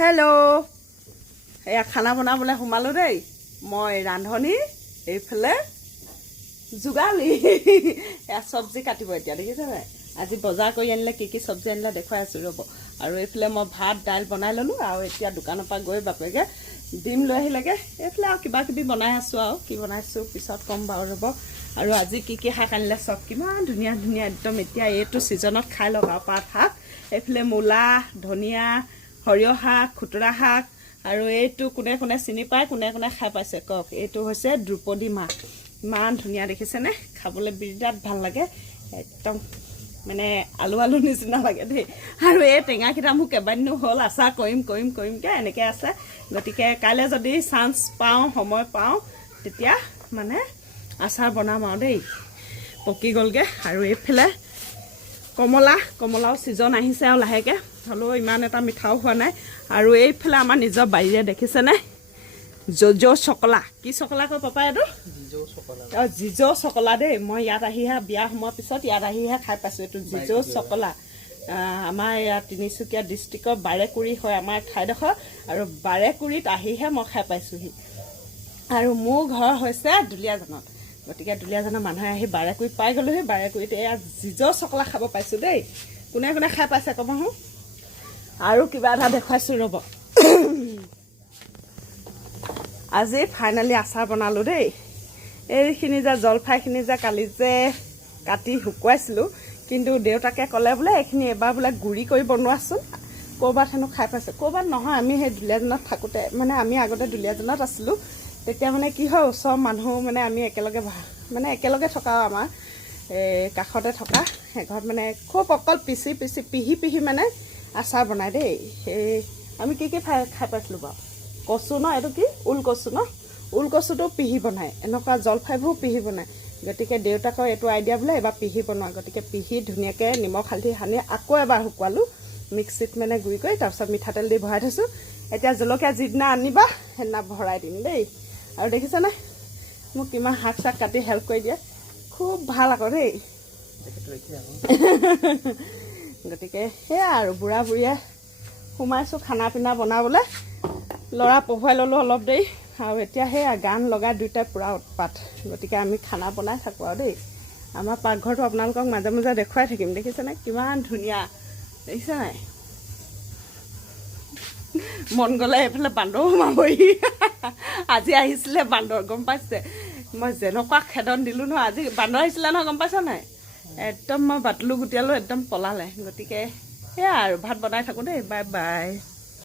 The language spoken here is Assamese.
হেল্ল' এয়া খানা বনাবলৈ সোমালোঁ দেই মই ৰান্ধনী এইফালে যোগালী এয়া চব্জি কাটিব এতিয়া দেখিছে নাই আজি বজাৰ কৰি আনিলে কি চব্জি আনিলে দেখুৱাই আছোঁ ৰ'ব আৰু এইফালে মই ভাত দাইল বনাই ল'লোঁ আৰু এতিয়া দোকানৰ পৰা গৈ বাপেকে ডিম লৈ আহিলেগৈ এইফালে আৰু কিবা কিবি বনাই আছোঁ আৰু কি বনাইছোঁ পিছত ক'ম বাৰু ৰ'ব আৰু আজি কি শাক আনিলে চব কিমান ধুনীয়া ধুনীয়া একদম এতিয়া এইটো ছিজনত খাই লওক আৰু পাত শাক এইফালে মূলা ধনিয়া সৰিয়হ শাক খুতুৰা শাক আৰু এইটো কোনে কোনে চিনি পায় কোনে কোনে খাই পাইছে কওক এইটো হৈছে দ্ৰুপদী মাহ ইমান ধুনীয়া দেখিছেনে খাবলৈ বিৰাট ভাল লাগে একদম মানে আলু নিচিনা লাগে দেই আৰু এই টেঙাকেইটা মোক কেইবাদিনো হ'ল আচাৰ কৰিমকৈ এনেকৈ আছে গতিকে কাইলৈ যদি চান্স পাওঁ সময় পাওঁ তেতিয়া মানে আচাৰ বনাম আৰু দেই পকি গ'লগৈ আৰু এইফালে কমলাও ছিজন আহিছে আৰু লাহেকৈ হ'লেও ইমান এটা মিঠাও হোৱা নাই আৰু এইফালে আমাৰ নিজৰ বাৰীৰে দেখিছেনে জ'জ চকলা কি চকলা কয় পাপা এইটো জিজ' চকলা দেই মই ইয়াত আহিহে বিয়া সোমোৱাৰ পিছত ইয়াত আহিহে খাই পাইছোঁ এইটো জিজ' চকলা আমাৰ ইয়াত তিনিচুকীয়া ডিষ্ট্ৰিক্টৰ বাৰেকুৰি হয় আমাৰ ঠাইডোখৰ আৰু বাৰেকুৰিত আহিহে মই খাই পাইছোঁহি আৰু মোৰ ঘৰ হৈছে দুলীয়াজানত গতিকে দুলীয়াজানৰ মানুহে আহি বাৰেকুৰিত পাই গ'লোহি বাৰেকুৰিত এয়া জিজ' চকলা খাব পাইছোঁ দেই কোনে কোনে খাই পাইছে ক'ব হো আৰু কিবা এটা দেখুৱাইছোঁ ৰ'ব আজি ফাইনেলি আচাৰ বনালোঁ দেই এইখিনি যে জলফাইখিনি যে কালি যে কাটি শুকুৱাইছিলোঁ কিন্তু দেউতাকে ক'লে বোলে এইখিনি এবাৰ বোলে গুড়ি কৰি বনোৱাচোন ক'ৰবাত হেনো খাই পাইছে ক'ৰবাত নহয় আমি সেই দুলীয়াজানত থাকোঁতে মানে আমি আগতে দুলীয়াজানত আছিলোঁ তেতিয়া মানে কি হয় ওচৰৰ মানুহ মানে আমি একেলগে থকা আমাৰ এই কাষতে থকা ঘৰত মানে খুব অকল পিহি মানে আচাৰ বনাই দেই সেই আমি কি খাই পাইছিলোঁ বাৰু কচু ন এইটো কি ঊল কচুটো পিহি বনায় এনেকুৱা জলফাইবোৰ পিহি বনায় গতিকে দেউতাকৰ এইটো আইডিয়া বোলে এবাৰ পিহি বনোৱা গতিকে পিহি ধুনীয়াকৈ নিমখ হালধি সানি আকৌ এবাৰ শুকুৱালোঁ মিক্সিত মানে গুড়ি কৰি তাৰপিছত মিঠাতেল দি ভৰাই থৈছোঁ এতিয়া জলকীয়া যিদিনা আনিবা সেইদিনা ভৰাই দিম দেই আৰু দেখিছেনে মোক কিমান শাক চাক কাটি হেল্প কৰি দিয়ে খুব ভাল আকৌ দেই গতিকে সেয়া আৰু বুঢ়া বুঢ়ীয়ে সোমাইছোঁ খানা পিনা বনাবলৈ ল'ৰা পঢ়ুৱাই ল'লোঁ অলপ দেৰি আৰু এতিয়া সেয়া গান লগাই দুয়োটাই পূৰা উৎপাত গতিকে আমি খানা বনাই থাকোঁ আৰু দেই আমাৰ পাকঘৰটো আপোনালোকক মাজে মাজে দেখুৱাই থাকিম দেখিছেনে কিমান ধুনীয়া দেখিছে নাই মন গ'লে এইফালে বান্দৰ সোমাবহি আজি আহিছিলে বান্দৰ গম পাইছে মই যেনেকুৱা খেদন দিলোঁ নহয় আজি বান্দৰ আহিছিলে নহয় গম পাইছা নাই একদম মই বাটলু গুটিয়ালোঁ একদম পলালে গতিকে সেয়া আৰু ভাত বনাই থাকোঁ দেই বাই বাই